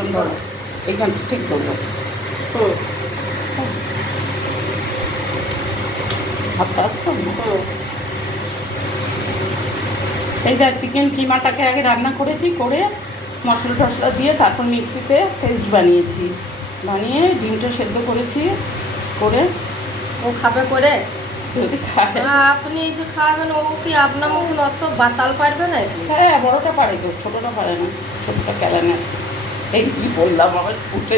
একদম ধরো, এইখানটা ঠিক ধরো। ভাবতে আসছো না? এই যে চিকেন কিমাটাকে আগে রান্না করেছি, করে মশলা টশলা দিয়ে তারপর মিক্সিতে পেস্ট বানিয়েছি, বানিয়ে ডিমটা সেদ্ধ করেছি করে। ও খাবে করে? যদি খায়। আপনি যে খাবেন, ও কি আপনার মতন অত বাতাল পারবে নাকি? হ্যাঁ, বড়োটা পারে তো, ছোটোটা পারে না, ছোটোটা কেলানে। এই কি বললাম আবার উঠে।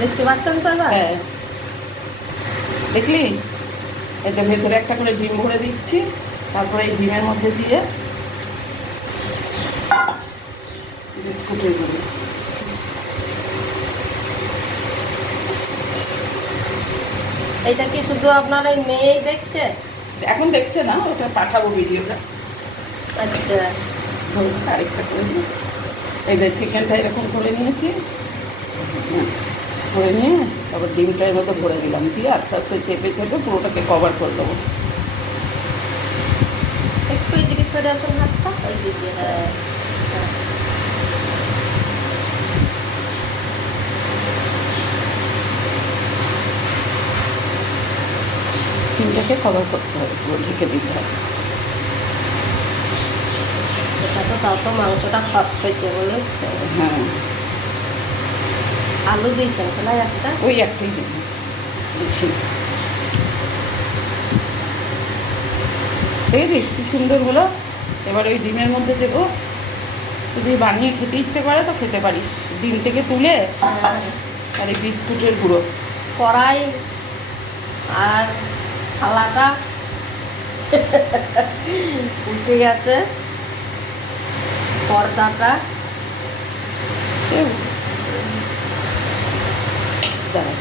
দেখতে পাচ্ছেন তো এবার? হ্যাঁ, দেখলি? এটা ভেতরে একটা করে ডিম ভরে দিচ্ছি, তারপরে এই ডিমের মধ্যে দিয়ে বিস্কুটের গুঁড়ো। এটা কি শুধু আপনার এই মেয়েই দেখছে? এখন দেখছে না, ওটা পাঠাবো ভিডিওটা। আচ্ছা, আরেকটা করে দিই। এই যে চিকেনটা এরকম করে নিয়েছি, করে নিয়ে তারপর ডিমটা এর মতো ভরে দিলাম, দিয়ে আস্তে আস্তে চেপে চেপে পুরোটাকে কভার করে দেবো। একটু এদিকে সরে আসুন হাতটা, ওই দিকে। হ্যাঁ, ডিমটাকে কভার করতে হবে, পুরো ঢেকে দিতে হবে। এটা তো তাও তো মাংসটা খস হয়েছে বলে। হ্যাঁ, আলু দিয়েছেন তাহলে একটা? ওই একটাই দেবো, দেখি। দেখেছিস কি সুন্দর হলো? এবার ওই ডিমের মধ্যে দেবো, যদি বানিয়ে খেতে ইচ্ছে করে তো খেতে পারিস, ডিম থেকে তুলে। আর এই বিস্কুটের গুঁড়ো। কড়াই আর থালাটা উঠে গেছে, পর্দাটা। সে দাঁড়া,